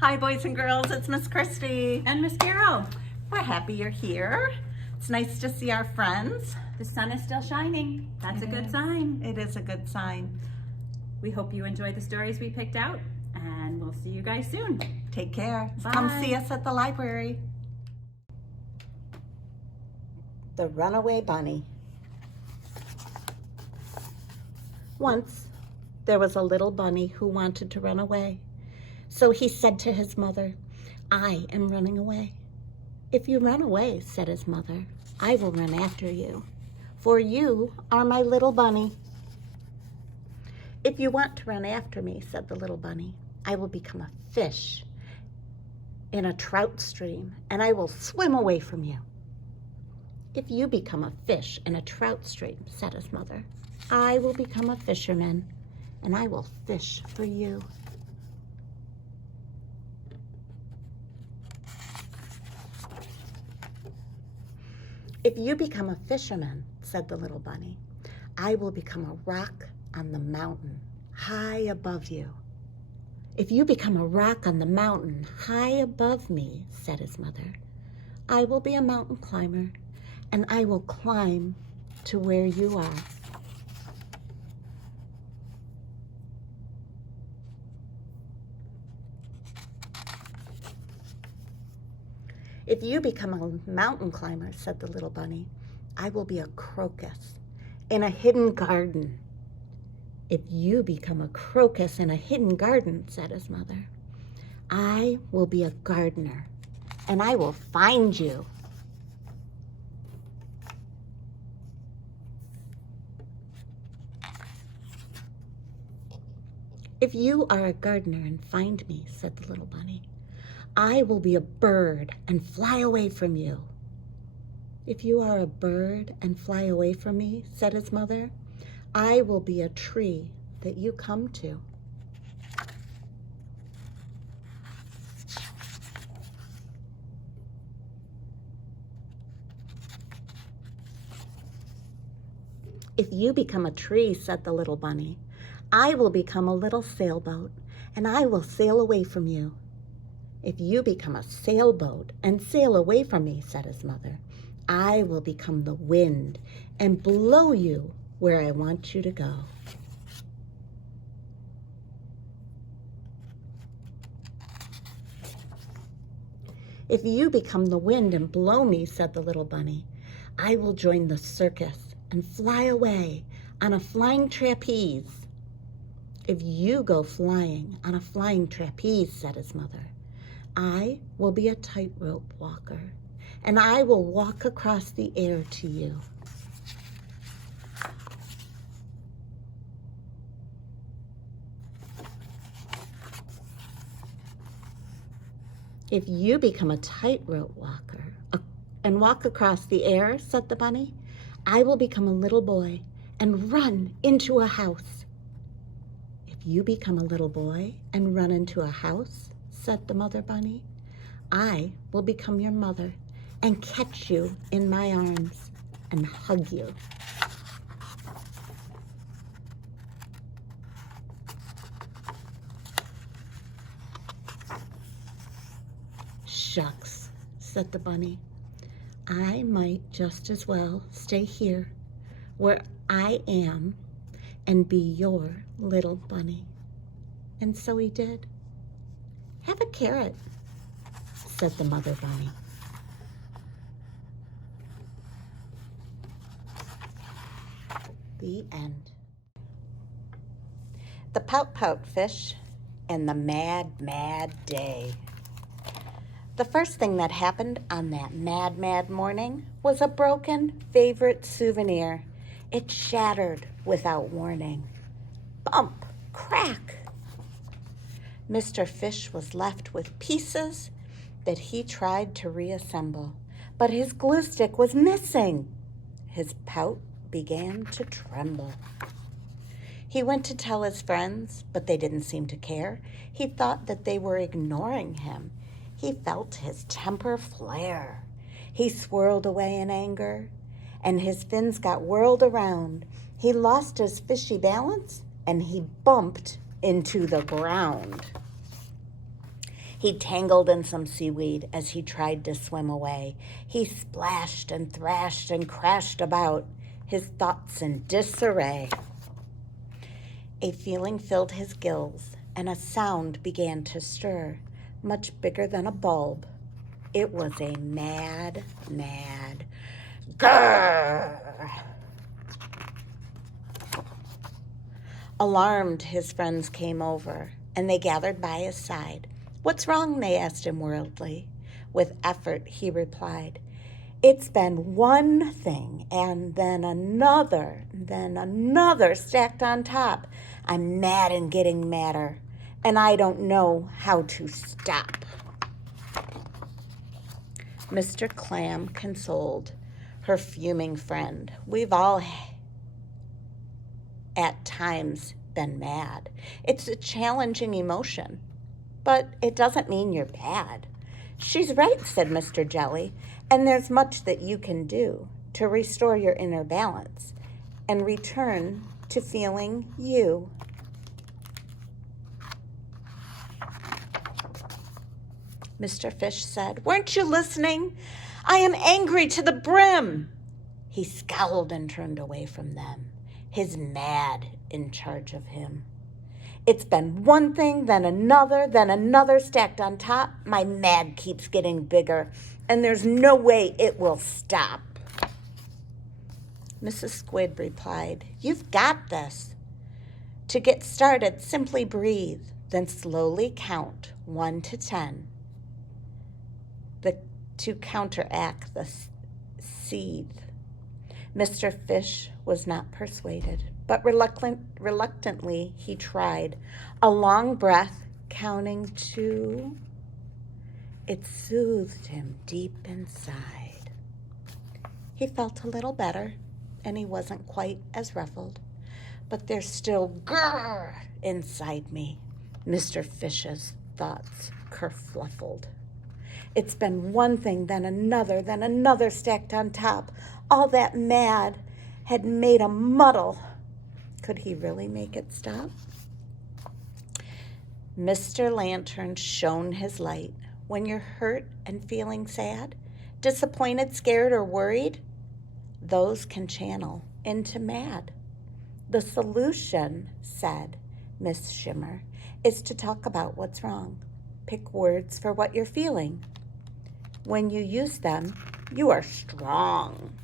Hi, boys and girls. It's Miss Christie. And Miss Giroux. We're happy you're here. It's nice to see our friends. The sun is still shining. That's a good sign. It is a good sign. We hope you enjoyed the stories we picked out, and we'll see you guys soon. Take care. Bye. Come see us at the library. The Runaway Bunny. Once, there was a little bunny who wanted to run away. So he said to his mother, "I am running away." "If you run away," said his mother, "I will run after you, for you are my little bunny." "If you want to run after me," said the little bunny, "I will become a fish in a trout stream, and I will swim away from you." "If you become a fish in a trout stream," said his mother, "I will become a fisherman, and I will fish for you." "If you become a fisherman," said the little bunny, "I will become a rock on the mountain high above you." "If you become a rock on the mountain high above me," said his mother, "I will be a mountain climber, and I will climb to where you are." "If you become a mountain climber," said the little bunny, "I will be a crocus in a hidden garden." "If you become a crocus in a hidden garden," said his mother, "I will be a gardener, and I will find you." "If you are a gardener and find me," said the little bunny, "I will be a bird and fly away from you." "If you are a bird and fly away from me," said his mother, "I will be a tree that you come to." "If you become a tree," said the little bunny, "I will become a little sailboat, and I will sail away from you." "If you become a sailboat and sail away from me," said his mother, "I will become the wind and blow you where I want you to go." "If you become the wind and blow me," said the little bunny, "I will join the circus and fly away on a flying trapeze." "If you go flying on a flying trapeze," said his mother, "I will be a tightrope walker, and I will walk across the air to you." "If you become a tightrope walker and walk across the air," said the bunny, "I will become a little boy and run into a house." "If you become a little boy and run into a house," said the mother bunny, "I will become your mother and catch you in my arms and hug you." "Shucks," said the bunny, "I might just as well stay here where I am and be your little bunny." And so he did. "Have a carrot," said the mother bunny. The end. The Pout-Pout fish and the mad, mad day. The first thing that happened on that mad, mad morning was a broken favorite souvenir. It shattered without warning. Bump, crack. Mr. Fish was left with pieces that he tried to reassemble, but his glue stick was missing. His pout began to tremble. He went to tell his friends, but they didn't seem to care. He thought that they were ignoring him. He felt his temper flare. He swirled away in anger, and his fins got whirled around. He lost his fishy balance, and he bumped into the ground. He tangled in some seaweed as he tried to swim away. He splashed and thrashed and crashed about, his thoughts in disarray. A feeling filled his gills, and a sound began to stir, much bigger than a bulb. It was a mad, mad grrr. Alarmed, his friends came over, and they gathered by his side. "What's wrong?" they asked him worriedly. With effort, he replied, "It's been one thing, and then another stacked on top. I'm mad and getting madder, and I don't know how to stop." Mr. Clam consoled her fuming friend. "We've all at times been mad. It's a challenging emotion, but it doesn't mean you're bad." "She's right," said Mr. Jelly, "and there's much that you can do to restore your inner balance and return to feeling you." Mr. Fish said, "Weren't you listening? I am angry to the brim." He scowled and turned away from them, his mad in charge of him. "It's been one thing, then another stacked on top. My mad keeps getting bigger, and there's no way it will stop." Mrs. Squid replied, "You've got this. To get started, simply breathe, then slowly count 1 to 10 to counteract the seethe." Mr. Fish was not persuaded, but reluctantly he tried. A long breath, counting 2. It soothed him deep inside. He felt a little better, and he wasn't quite as ruffled. "But there's still grrr inside me," Mr. Fish's thoughts kerfluffled. "It's been one thing, then another stacked on top. All that mad had made a muddle. Could he really make it stop?" Mr. Lantern shone his light. When you're hurt and feeling sad, disappointed, scared, or worried, those can channel into mad. "The solution," said Miss Shimmer, "is to talk about what's wrong. Pick words for what you're feeling. When you use them, you are strong."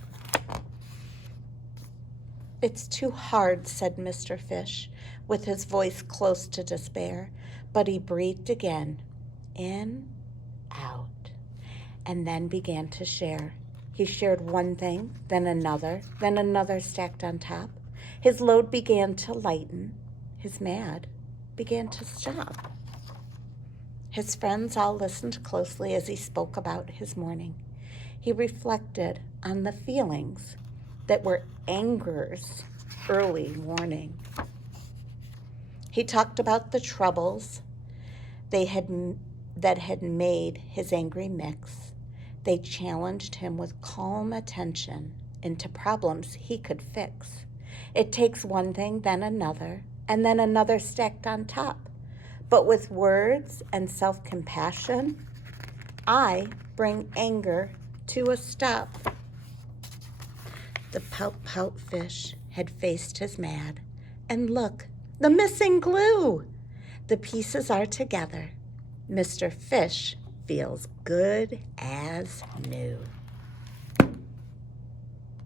"It's too hard," said Mr. Fish, with his voice close to despair, but he breathed again, in, out, and then began to share. He shared one thing, then another stacked on top. His load began to lighten. His mad began to stop. His friends all listened closely as he spoke about his morning. He reflected on the feelings that were anger's early warning. He talked about the troubles that had made his angry mix. They challenged him with calm attention into problems he could fix. It takes one thing, then another stacked on top. But with words and self-compassion, I bring anger to a stop. The Pout-Pout fish had faced his mad. And look, the missing glue! The pieces are together. Mr. Fish feels good as new.